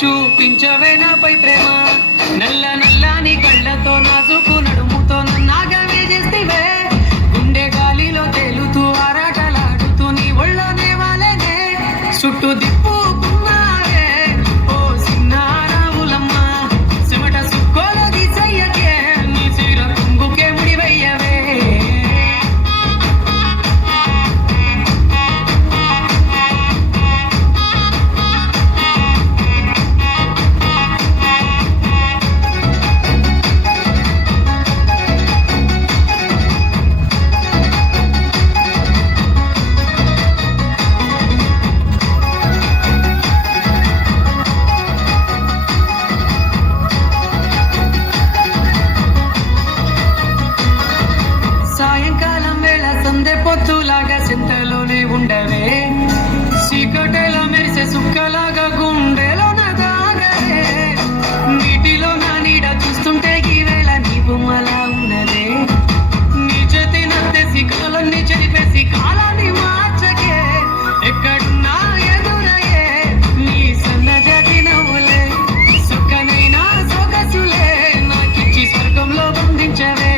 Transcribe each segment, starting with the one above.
చూపించవే నాపై ప్రేమ నల్ల నల్లని కళ్ళతో నాసుకు నడుముతో నాగవే చేస్తేవే గుండె గాలిలో తేలుతూ ఆరాటలాడుతూ నీ ఒళ్ళోనే వాలేనే చుట్టూ దిప్పుకున్నావే ఓ సిన్నారావులమ్మ చెమట సుక్కోలో తీసయ్యకే నీ చీర కుంగుకే ముడివయ్యవే సాయంకాలం వేళ సందె పొత్తులాగా చింతలోనే ఉండవే చీకటిలో మెరిసే సుక్కలాగా గుండెలో దాగవే నీటిలో నా నీడ చూస్తుంటే ఈ వేళ నీ బొమ్మలా ఉన్నదే నీ చేతి నత్తేసి కాలాన్ని చెరిపేసి కాలాన్ని మార్చకే ఎక్కడున్నా ఎదురయ్యే నీ సన్నజాతి నవ్వులే సుక్కనైనా సొగసులే నాకిచ్చి స్వర్గంలో బంధించవే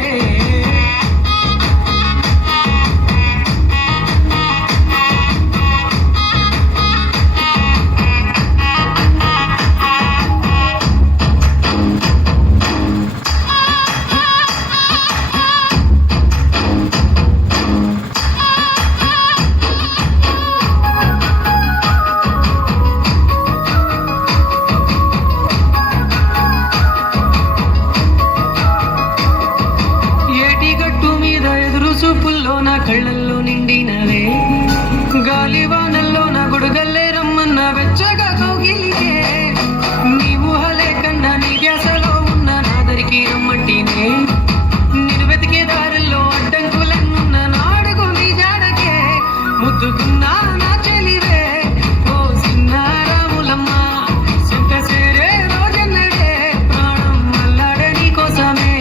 చూపుల్లో నా కళ్ళల్లో నిండినవే గాలివానల్లో నా గొడుగల్లే రమ్మన్న వెచ్చగా కౌగిలికే నీ ఊహలే కన్నా నీ ధ్యాసలో ఉన్న నాదరికి రమ్మంటినే నేను వెతికే దారుల్లో అడ్డంకులన్నున్న నాడుగు నీ జాడకే ముద్దుకున్నా నా చెలివే ఓ సిన్నారాములమ్మ సింత సేరే రోజన్నడే ప్రాణం మల్లాడే నీ కోసమే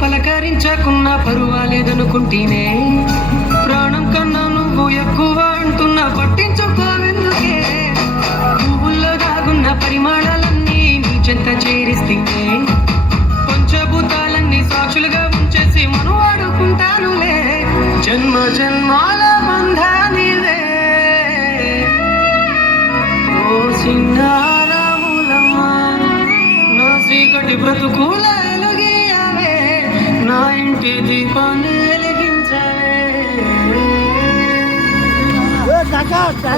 పలకరించకున్నా పరువాలేదనుకుంటేనే ప్రాణం కన్నా నువ్వు ఎక్కువ అంటున్నా పట్టించుకోవెందుకే పువ్వుల్లో దాగున్న పరిమాణాలన్నీ నీ చెంత చేరిస్తేనే పంచభూతాలన్నీ సాక్షులుగా ఉంచేసి మనం ఆడుకుంటానులే జన్మ జన్మాల బంధానివే ఓ సిన్నారాములమ్మ నా చీకటి బ్రతుకుల నా ఇంటి దీపాన్ని వెలిగించవే.